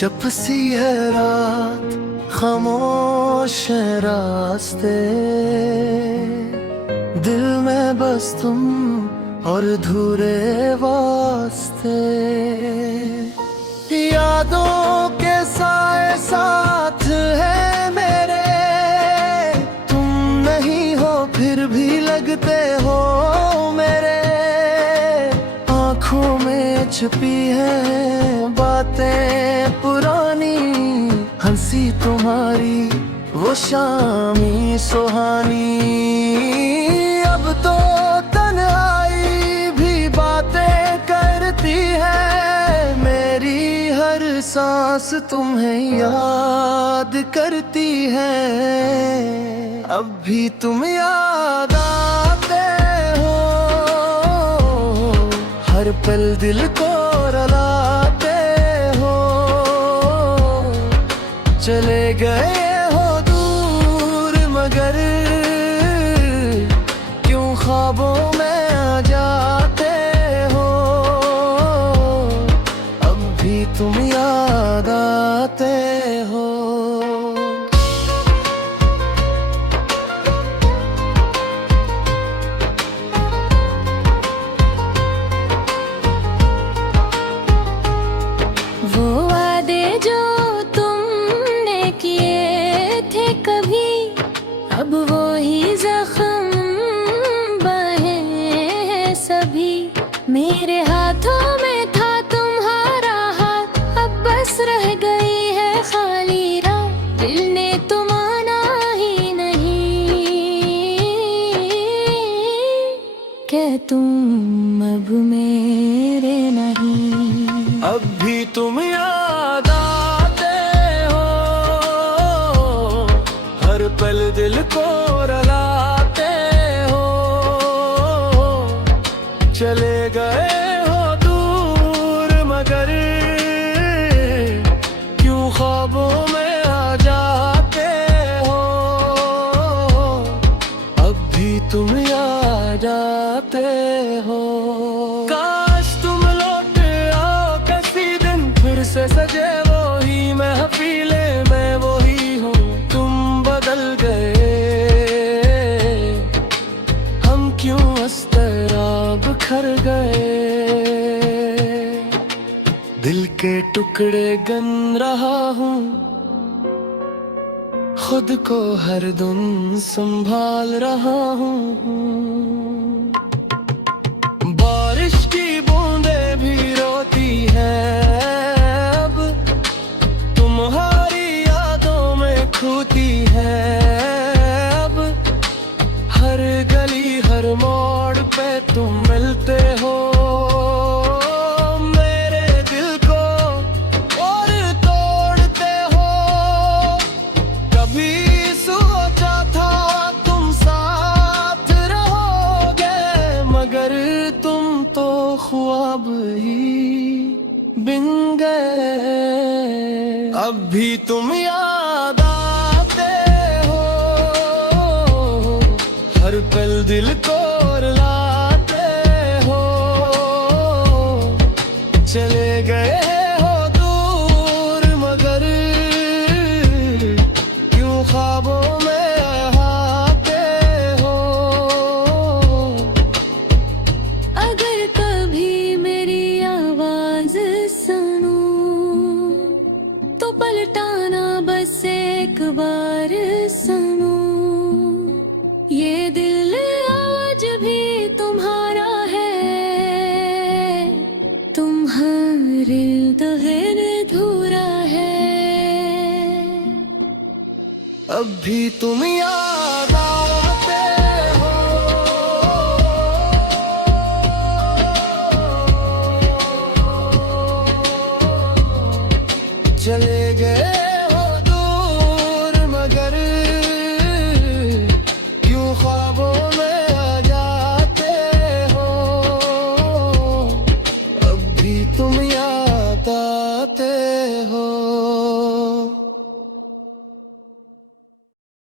चुप सी है रात, खामोश है रास्ते, दिल में बस तुम और अधूरे वास्ते। यादों के साए साथ है मेरे, तुम नहीं हो फिर भी लगते हो मेरे। आँखों में छुपी है बातें पुरानी, हंसी तुम्हारी वो शामी सुहानी। अब तो तन्हाई भी बातें करती है, मेरी हर सांस तुम्हें याद करती है। अब भी तुम याद आते हो, हर पल दिल को रुलाते हो। चले गए हो दूर मगर क्यों ख्वाबों में आ जाते हो। अब भी तुम याद आते हो। वो वादे जो तुमने किए थे कभी, अब वो ही जख्म बहे हैं सभी। मेरे हाथों में था तुम्हारा हाथ, अब बस रह गई है खाली राह। दिल ने तो माना ही नहीं कि तुम अब मेरे नहीं। अब भी तुम याद आते हो, हर पल दिल को रुलाते हो। चले गए हो दूर मगर क्यों ख्वाबों में आ जाते हो। अब भी तुम याद आते हो। काश तुम लौट आओ किसी दिन, फिर से सजे वो ही महफिले में वो ही हूँ। तुम बदल गए, हम क्यों अस्तराब बिखर गए। दिल के टुकड़े गन रहा हूँ, खुद को हर दिन संभाल रहा हूँ। बारिश की बूंदें भी रोती है अब, तुम्हारी यादों में खोती है अब। हर गली हर मोड़ पे तुम मिलते हो मेरे दिल को और तोड़ते हो। कभी सोचा था तुम साथ रहोगे, मगर तुम तो ख्वाब ही बिन गए। अब भी तुम याद आते हो, हर पल दिल को रुलाते हो। चले गए हो दूर मगर क्यों ख्वाबों में आते हो। अगर कभी मेरी आवाज सुनो तो पलटाना बस एक बार सुनो। ये दिल आज भी तुम्हारा है, तुम्हारे बगैर अधूरा है। अब भी तुम याद